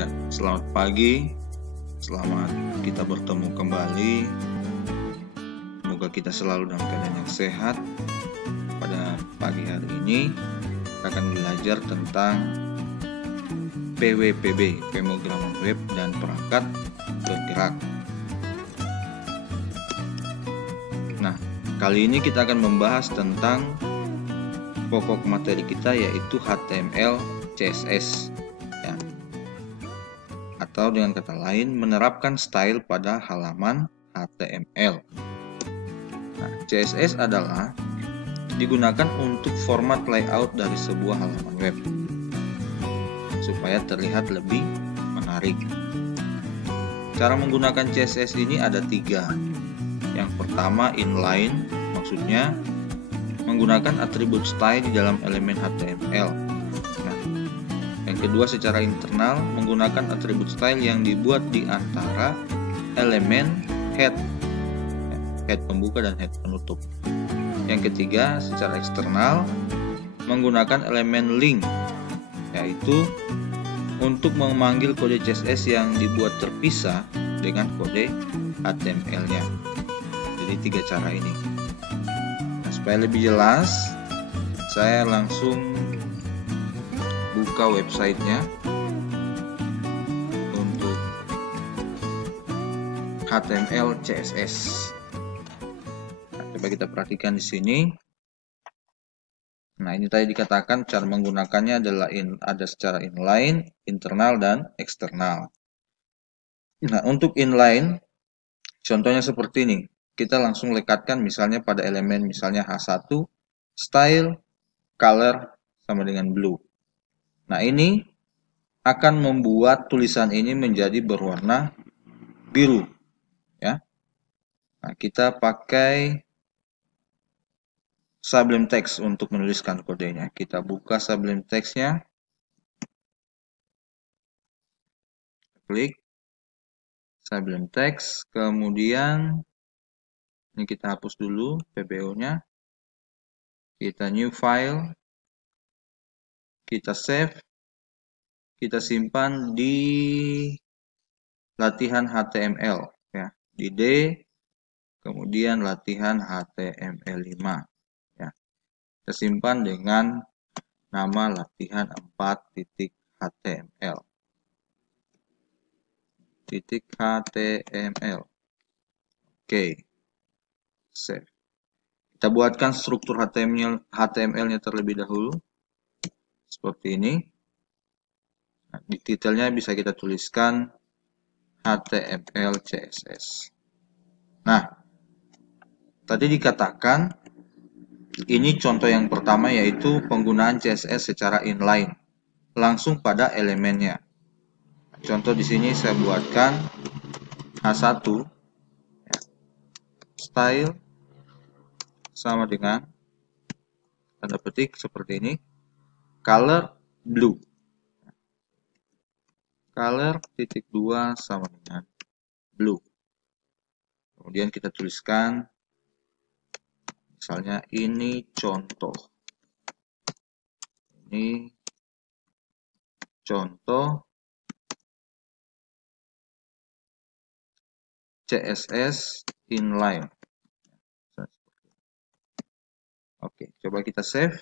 Ya, selamat pagi, selamat kita bertemu kembali. Semoga kita selalu dalam keadaan yang sehat. Pada pagi hari ini, kita akan belajar tentang PWPB, pemrograman web dan perangkat bergerak. Nah, kali ini kita akan membahas tentang pokok materi kita, yaitu HTML, CSS. Atau dengan kata lain, menerapkan style pada halaman HTML. Nah, CSS adalah digunakan untuk format layout dari sebuah halaman web supaya terlihat lebih menarik. Cara menggunakan CSS ini ada 3. Yang pertama, inline, maksudnya menggunakan atribut style di dalam elemen HTML. Yang kedua, secara internal, menggunakan atribut style yang dibuat di antara elemen head pembuka dan head penutup. Yang ketiga, secara eksternal, menggunakan elemen link, yaitu untuk memanggil kode CSS yang dibuat terpisah dengan kode HTML-nya. Jadi 3 cara ini. Nah, supaya lebih jelas, saya langsung buka websitenya untuk HTML CSS. Nah, coba kita perhatikan di sini. Nah, ini tadi dikatakan cara menggunakannya adalah ada secara inline, internal, dan eksternal. Nah, untuk inline, contohnya seperti ini. Kita langsung lekatkan misalnya pada elemen misalnya H1, style, color, sama dengan blue. Nah, ini akan membuat tulisan ini menjadi berwarna biru, ya. Nah, kita pakai Sublime Text untuk menuliskan kodenya. Kita buka Sublime Text-nya, klik Sublime Text, kemudian ini kita hapus dulu PBO-nya, kita new file, kita save, kita simpan di latihan HTML, ya, di D, kemudian latihan HTML5, ya. Kita simpan dengan nama latihan 4.html. .html. Oke. Save. Kita buatkan struktur HTML-nya terlebih dahulu. Seperti ini. Nah, di titelnya bisa kita tuliskan HTML CSS. Nah, tadi dikatakan ini contoh yang pertama, yaitu penggunaan CSS secara inline, langsung pada elemennya. Contoh di sini saya buatkan H1, style sama dengan tanda petik seperti ini, color blue, color titik 2 sama dengan blue. Kemudian kita tuliskan misalnya ini contoh, ini contoh CSS inline. Oke, coba kita save.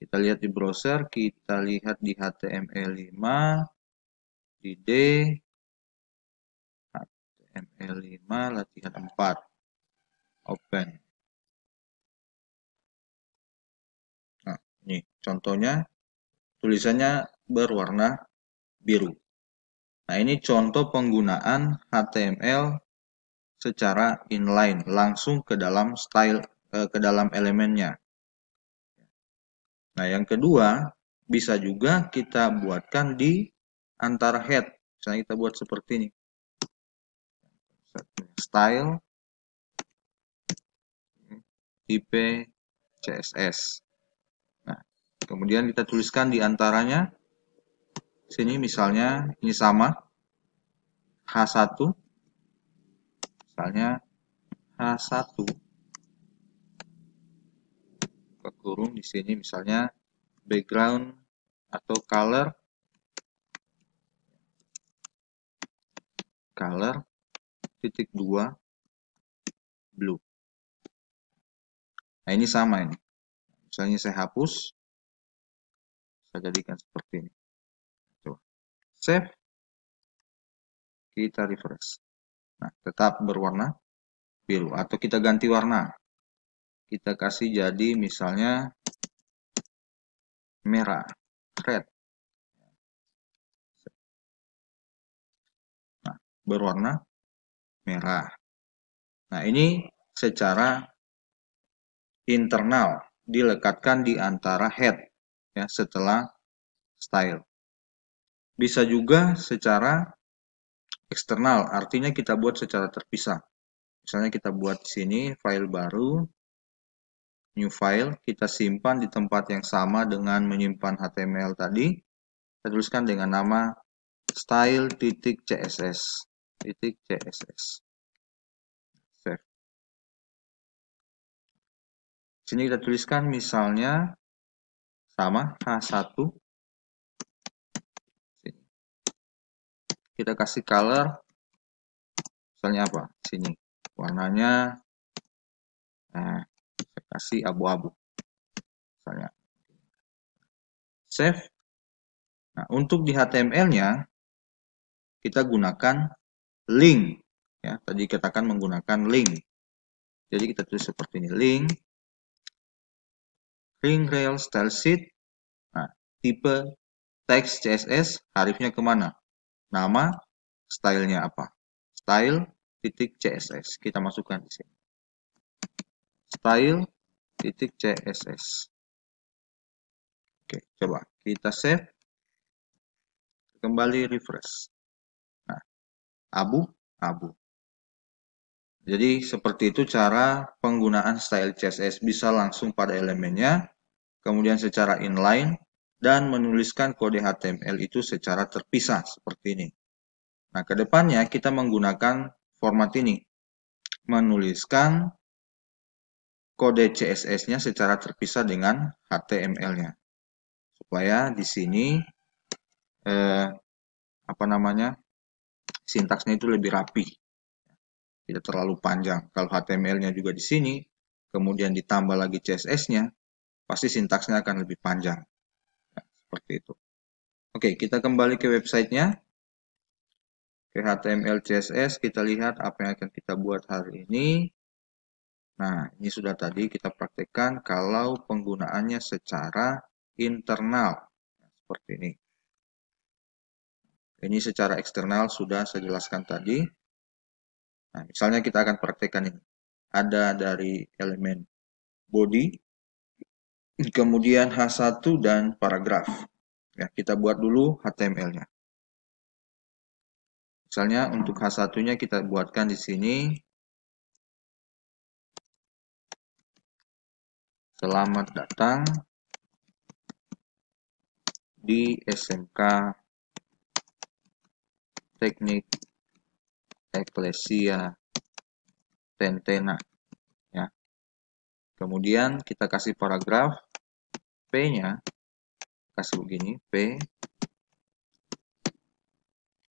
Kita lihat di browser, kita lihat di HTML5, di D, HTML5 latihan 4. Open. Nah, ini contohnya, tulisannya berwarna biru. Nah, ini contoh penggunaan HTML secara inline, langsung ke dalam style, ke dalam elemennya. Nah, yang kedua, bisa juga kita buatkan di antara head. Misalnya kita buat seperti ini. Style, type, CSS. Nah, kemudian kita tuliskan di antaranya. Sini misalnya, ini sama. H1. Misalnya H1. Kurung di sini misalnya background atau color color titik 2 blue. Nah, ini sama ini. Misalnya saya hapus, saya jadikan seperti ini. Coba. Save. Kita refresh. Nah, tetap berwarna biru. Atau kita ganti warna. Kita kasih jadi misalnya merah, red. Nah, berwarna merah. Nah, ini secara internal dilekatkan di antara head ya setelah style. Bisa juga secara eksternal, artinya kita buat secara terpisah. Misalnya kita buat di sini file baru, new file, kita simpan di tempat yang sama dengan menyimpan HTML tadi. Kita tuliskan dengan nama style.css. Save. Sini kita tuliskan misalnya sama H1. Kita kasih color misalnya apa? Sini warnanya saya kasih abu-abu. Misalnya. Save. Nah, untuk di HTML-nya kita gunakan link ya. Tadi kita akan menggunakan link. Jadi kita tulis seperti ini, link ring rail style sheet. Nah, tipe text CSS harifnya kemana? Nama stylenya apa? Style.css. Kita masukkan di sini. Style.css. Oke, coba kita save. Kembali refresh. Nah, abu-abu. Jadi seperti itu cara penggunaan style CSS. Bisa langsung pada elemennya, kemudian secara inline, dan menuliskan kode HTML itu secara terpisah seperti ini. Nah, kedepannya kita menggunakan format ini. Menuliskan kode CSS-nya secara terpisah dengan HTML-nya. Supaya di sini sintaksnya itu lebih rapi. Tidak terlalu panjang. Kalau HTML-nya juga di sini, kemudian ditambah lagi CSS-nya, pasti sintaksnya akan lebih panjang. Nah, seperti itu. Oke, kita kembali ke websitenya. Ke HTML CSS, kita lihat apa yang akan kita buat hari ini. Nah, ini sudah tadi kita praktekkan kalau penggunaannya secara internal. Seperti ini. Ini secara eksternal sudah saya jelaskan tadi. Nah, misalnya kita akan praktekkan ini. Ada dari elemen body, kemudian H1 dan paragraf. Ya, kita buat dulu HTML-nya. Misalnya untuk H1-nya kita buatkan di sini. Selamat datang di SMK Teknik Eklesia Tentena. Ya. Kemudian kita kasih paragraf, P-nya kasih begini, P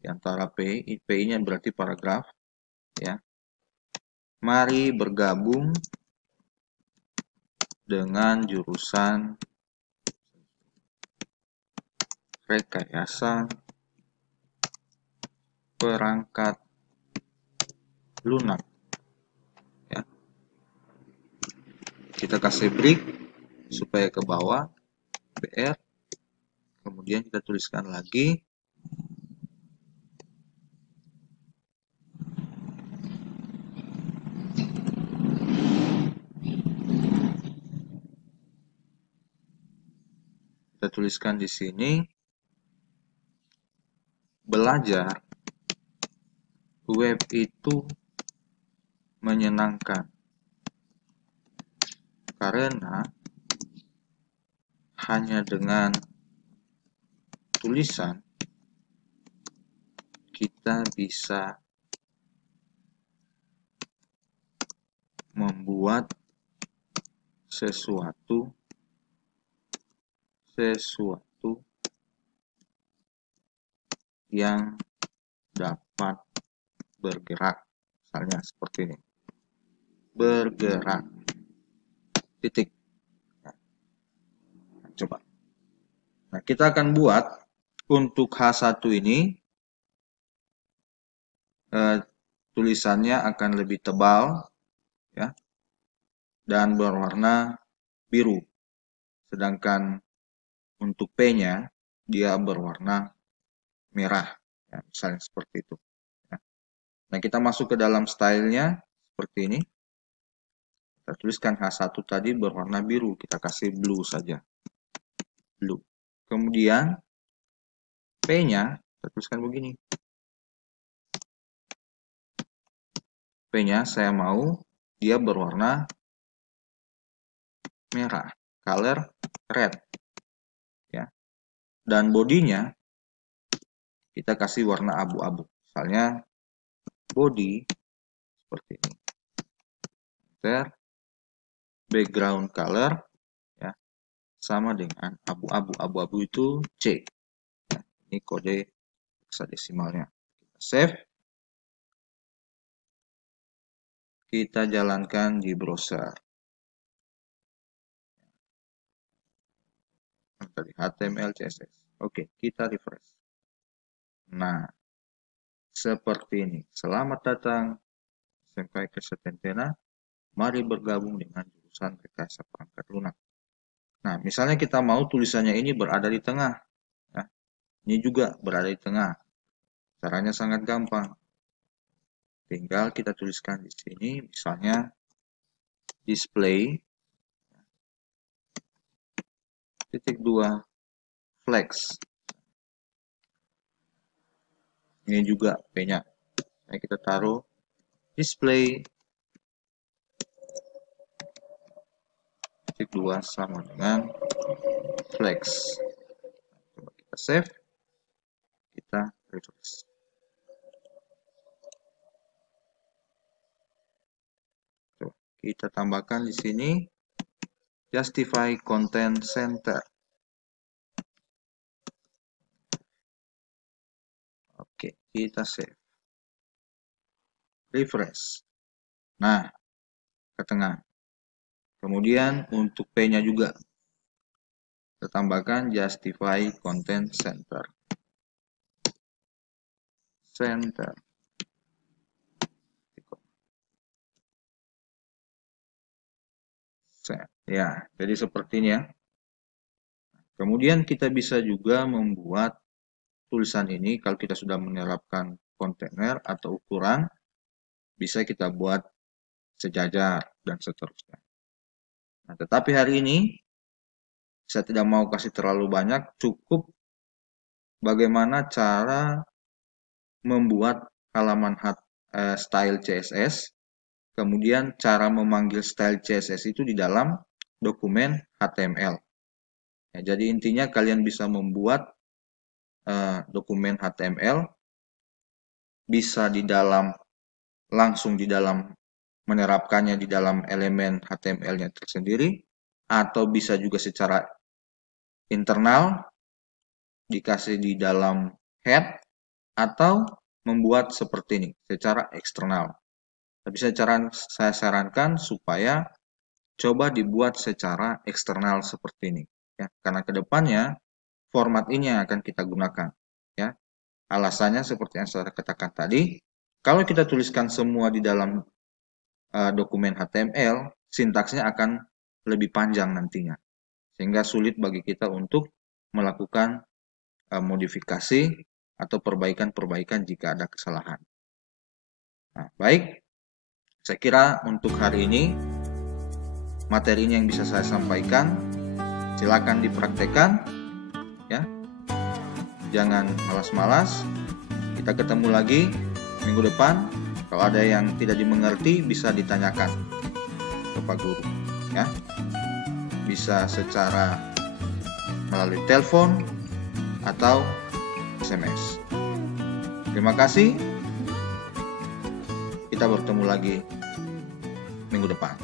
di antara P-nya berarti paragraf. Ya. Mari bergabung dengan jurusan rekayasa perangkat lunak. Ya. Kita kasih break supaya ke bawah, BR, kemudian kita tuliskan lagi kita tuliskan di sini belajar web itu menyenangkan karena hanya dengan tulisan kita bisa membuat sesuatu yang dapat bergerak. Misalnya seperti ini. Bergerak. Titik. Nah, coba. Nah, kita akan buat untuk H1 ini tulisannya akan lebih tebal ya dan berwarna biru. Sedangkan untuk P-nya dia berwarna merah. Ya, misalnya seperti itu. Ya. Nah, kita masuk ke dalam stylenya seperti ini. Kita tuliskan H1 tadi berwarna biru. Kita kasih blue saja. Blue. Kemudian P-nya kita tuliskan begini. P-nya saya mau dia berwarna merah, color red. Ya. Dan bodinya kita kasih warna abu-abu. Misalnya body seperti ini. Background color ya sama dengan abu-abu. Abu-abu itu C. Ya, ini kode hexadesimalnya. Kita save. Kita jalankan di browser. Tadi HTML, CSS. Oke, kita refresh. Nah, seperti ini. Selamat datang sampai ke Setentena. Mari bergabung dengan jurusan Rekayasa Perangkat Lunak. Nah, misalnya kita mau tulisannya ini berada di tengah. Ya. Ini juga berada di tengah. Caranya sangat gampang. Tinggal kita tuliskan di sini, misalnya display .2 flex. Ini juga P-nya. Nah, kita taruh display .2 sama dengan flex. Coba kita save. Kita refresh. Kita tambahkan di sini justify content center. Oke, kita save. Refresh. Nah, ke tengah. Kemudian untuk P-nya juga kita tambahkan justify content center. Center. Ya, jadi seperti ini ya. Kemudian kita bisa juga membuat tulisan ini kalau kita sudah menerapkan kontainer atau ukuran, bisa kita buat sejajar dan seterusnya. Nah, tetapi hari ini saya tidak mau kasih terlalu banyak, cukup bagaimana cara membuat halaman style CSS, kemudian cara memanggil style CSS itu di dalam dokumen HTML. Ya, jadi intinya kalian bisa membuat dokumen HTML, bisa langsung di dalam menerapkannya di dalam elemen HTML-nya tersendiri, atau bisa juga secara internal dikasih di dalam head, atau membuat seperti ini secara eksternal. Tapi saya sarankan supaya coba dibuat secara eksternal seperti ini, ya, karena kedepannya format ini yang akan kita gunakan. Ya, alasannya seperti yang saya katakan tadi, kalau kita tuliskan semua di dalam dokumen HTML, sintaksnya akan lebih panjang nantinya, sehingga sulit bagi kita untuk melakukan modifikasi atau perbaikan-perbaikan jika ada kesalahan. Nah, baik, saya kira untuk hari ini materi ini yang bisa saya sampaikan. Silakan dipraktekkan, ya. Jangan malas-malas. Kita ketemu lagi minggu depan. Kalau ada yang tidak dimengerti bisa ditanyakan ke Pak Guru, ya. Bisa secara melalui telepon atau SMS. Terima kasih. Kita bertemu lagi minggu depan.